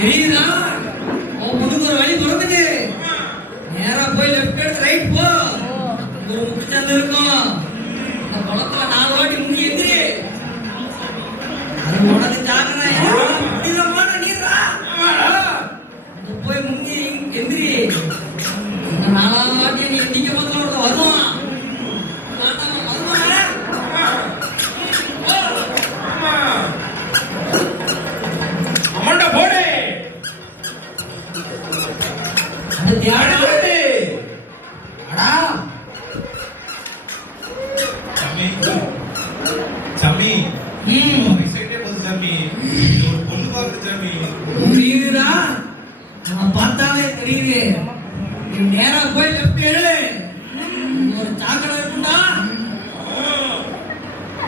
தெரியுதா? உன் முன்னுக்கு ஒரு வழி பிறக்குது. நேரா போய் லெஃப்ட் எடுத்து ரைட் போ. ஒரு முக்கியம் இருக்கும். அந்த குளத்துல 4 வாட்டி முங்கி எந்திரி. அது உனக்கு ஜாக்கிரதை. புனிதமான நீர்ரா. போய் முங்கி எந்திரி. 4வது வாட்டி நீ எந்திக்க போதுல ஒருத்தன் வருவான். பார்த்தாலே தெரியுது. நேரா போய் லெஃப்ட் எடு. ஒரு சாக்கடை இருக்குண்டா.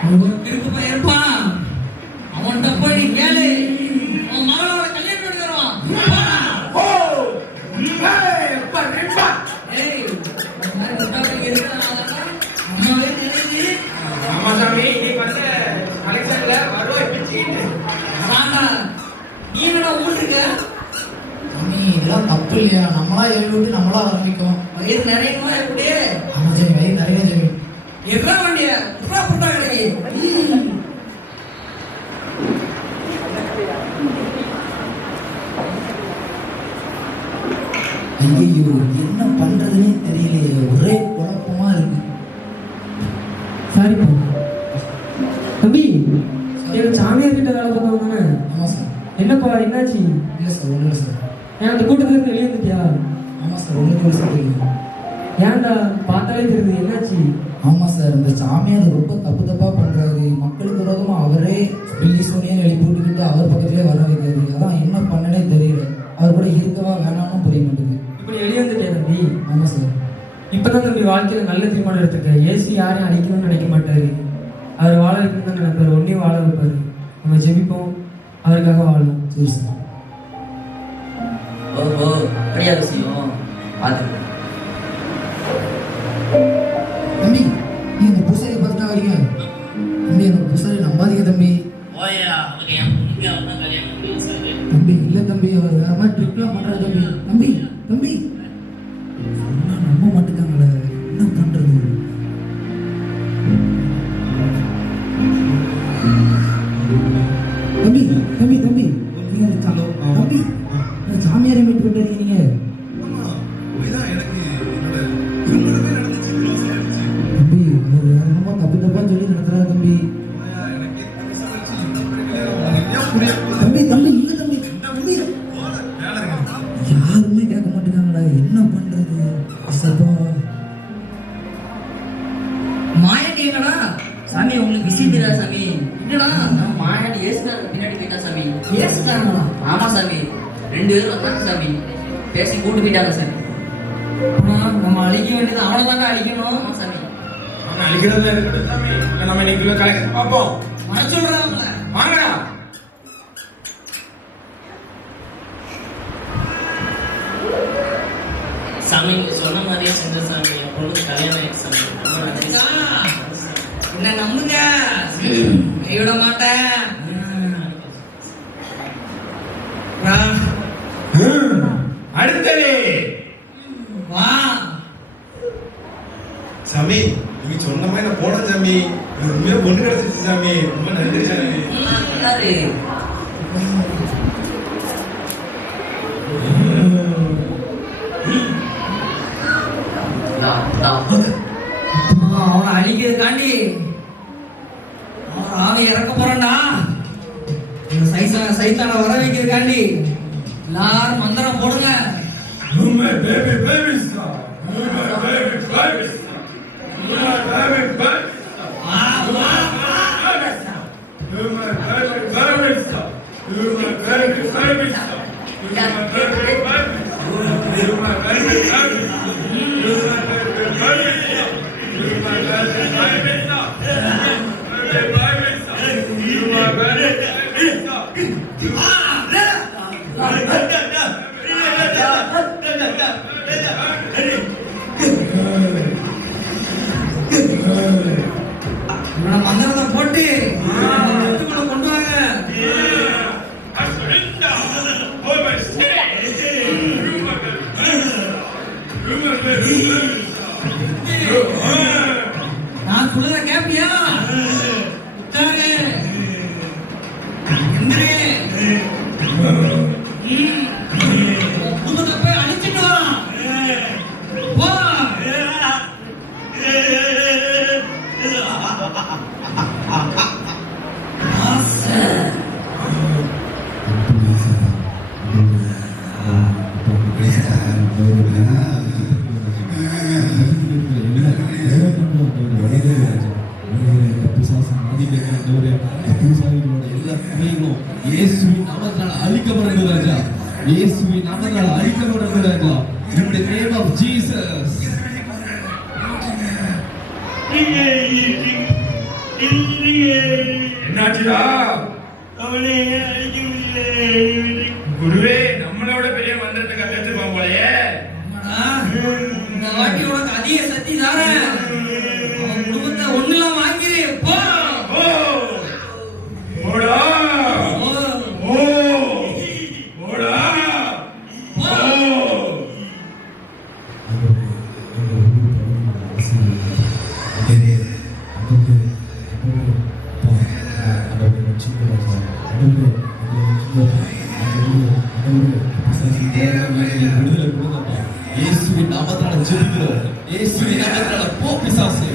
ஒரு திருப்பு போய் இருப்பான். அவன்கிட்ட போய் நீ கேளு. அவன் மகளோட கல்யாணம் பண்ணி தருவான். இதெல்லாம் தப்பு இல்லையா? நம்மளா எழுதி விட்டு நம்மளா ஆரம்பிக்கும். வயிறு நிறையமா எப்படி? ஆமா சரி, வயிறு நிறைய சரி. எவ்வளோ வண்டிய புட்டா கிடையாது. ஐயோ, என்ன பண்றதுன்னே தெரியலையே, ஒரே குழப்பமா இருக்கு. சாரி தம்பி, எனக்கு சாமியார் கிட்ட வேலை பார்த்தாங்க. ஆமா சார். என்னப்பா என்னாச்சு? இல்லை சார், ஒன்றும் இல்லை சார். அந்த கூட்டத்துக்கு வெளியே வந்துட்டியா? ஆமா சார், ஒன்றும் இல்லை சார். ஏன்டா பார்த்தாலே தெரியுது, என்னாச்சு? ஆமா சார், இந்த சாமியார் ரொம்ப தப்பா பண்றாரு. மக்களுக்கு விரோதமா அவரே பில்லி சோனியா எழுப்பி விட்டுக்கிட்டு அவர் பக்கத்திலே வர வைக்கிறது. அதான் என்ன பண்ணனே தெரியல. அவர் கூட இருக்கவா வேணாலும் புரிய மாட்டேங்குது. இப்படி வெளியே வந்துட்டியா தம்பி? ஆமா சார். இப்பதான் தம்பி வாழ்க்கையில நல்ல தீர்மானம் எடுத்துக்க. ஏசு யாரையும் அடிக்கணும்னு நினைக்க மாட்டாரு. அவர் வாழ வைக்கணும்னு தான் நினைப்பாரு. ஒன்னையும் வாழ வைப்பாரு. நம்ம ஜெபிப்போம், அவருக்காக வாழலாம். சரி சார். ஓஹோ, அப்படியா விஷயம்? பார்த்து தம்பி, நீ அந்த பூசாரியை பார்த்துட்டா வரீங்க? தம்பி, அந்த பூசாரி நம்பாதீங்க தம்பி. தம்பி இல்லை தம்பி, அவர் வேற மாதிரி ட்ரிப்லாம் பண்றாரு தம்பி. தம்பி தம்பி சொன்னா நம்ப மாட்டேங்காங்களே, என்ன பண்றது? தம்பி தம்பி தம்பி நீங்க தம்பி சாமியாரை மீட்டு போட்டு இருக்கீங்க. தம்பி அவர் வேற தப்பா சொல்லி நடத்துறாரு தம்பி. தம்பி தம்பி இல்லை தம்பி, யாருமே கேட்க மாட்டேங்காங்களா, என்ன பண்றது? மாயாண்டிங்களா சாமி? உங்களுக்கு விஷயம் தெரியாது சாமி. இல்லடா, நம்ம மாயாண்டி ஏசுக்காரங்க பின்னாடி போயிட்டா சாமி. ஏசுக்காரங்களா? ஆமா சாமி, 2 பேர் வந்தாங்க சாமி. பேசி கூட்டு போயிட்டாங்க சாமி. நம்ம அழிக்க வேண்டியது அவனை தானே அழிக்கணும். ஆமா சாமி. அழிக்கிறதுல இருக்கட்டும் சாமி. நம்ம இன்னைக்கு கலெக்ஷன் பார்ப்போம். வர சொல்றாங்கள, வாங்கடா. சாமி சொன்ன மாதிரியே செஞ்ச சாமி. பொண்ணு கல்யாணம் ஆயிடுச்சு சாமி. என்ன நம்புங்க, கைவிட மாட்டேன். அடுத்தது வா சாமி. நீங்க சொன்ன மாதிரி நான் போனேன் சாமி. உண்மையா பொண்ணு கிடைச்சிச்சு சாமி. ரொம்ப நன்றி சாமி. அவனை அழிக்கிறதுக்காண்டி அவனை இறக்க போறேன்டா. சைத்தான வர வைக்கிறதுக்காண்டி எல்லாரும் மந்திரம் போடுங்க. மந்திரத்தை போட்டு கொண்டு வாங்க. உன் குடும்பத்தை போய் அழிச்சிட்டு வரான். போ. அழிக்கப்படணும் ராஜா. இயேசுவின் நாமத்தால் அழிக்கப்படணும் ராஜா. In the name of Jesus. என்னாச்சுடா? குருவே, நம்மளோட பெரிய மந்திரத்தை கத்துப்பான் போலயே. இந்த வாட்டி உனக்கு அதிக சக்தி தாரேன். அவன் குடும்பத்தை ஒண்ணுலாம் வாங்கிரு. போ. போடா. போ. போடா. போ. இயேசுவின் நாமத்தால ஜெபிக்கிறோம். இயேசுவின் நாமத்தால போ பிசாசே.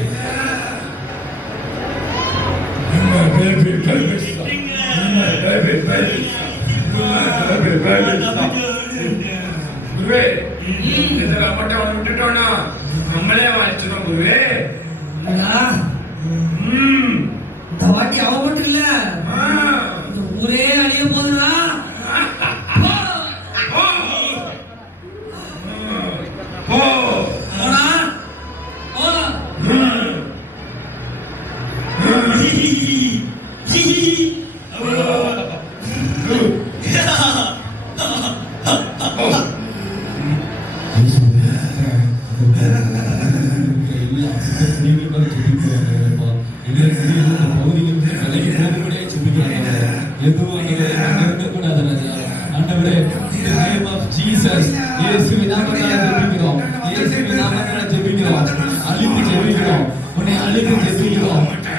குருவே, இதெல்லாம் மட்டும் அவன் விட்டுட்டோம்னா நம்மளே வாங்கிச்சிடும் குருவே. ஐயா, இந்த வாட்டி அவன் மட்டும் இல்ல, இந்த ஊரே அழிய போதுடா. போ. போ. போடா. போ.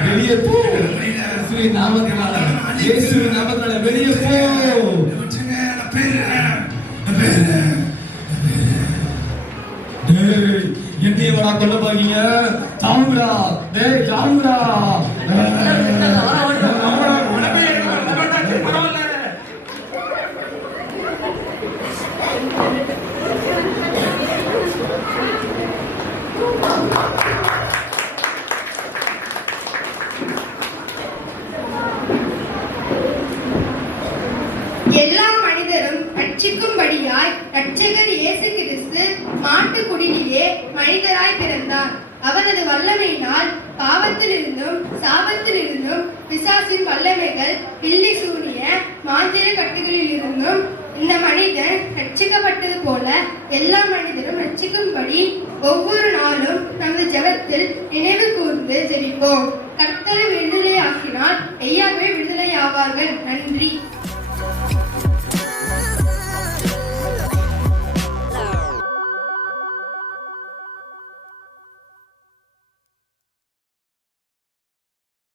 வெளியே போ. என்னையவடா கொல்ல பாக்கீங்க? சாவுடா. டேய் சாவுடா. எல்லா மனிதரும் ரட்சிக்கும்படியாய் இரட்சகர் இயேசு கிறிஸ்து மாட்டுக்குடியிலே மனிதராய் பிறந்தார். அவரது வல்லமையினால் பாவத்திலிருந்தும் சாபத்திலிருந்தும் பிசாசின் வல்லமைகள் பில்லி சூனிய மாந்திர கட்டுகளிலிருந்தும் இந்த மனிதன் ரட்சிக்கப்பட்டது போல எல்லா மனிதரும் ரட்சிக்கும்படி ஒவ்வொரு நாளும் நமது ஜெபத்தில் நினைவு கூர்ந்து ஜெபிப்போம். கர்த்தரை விடுதலை ஆக்கினால் ஐயாவே விடுதலை ஆவார்கள். நன்றி.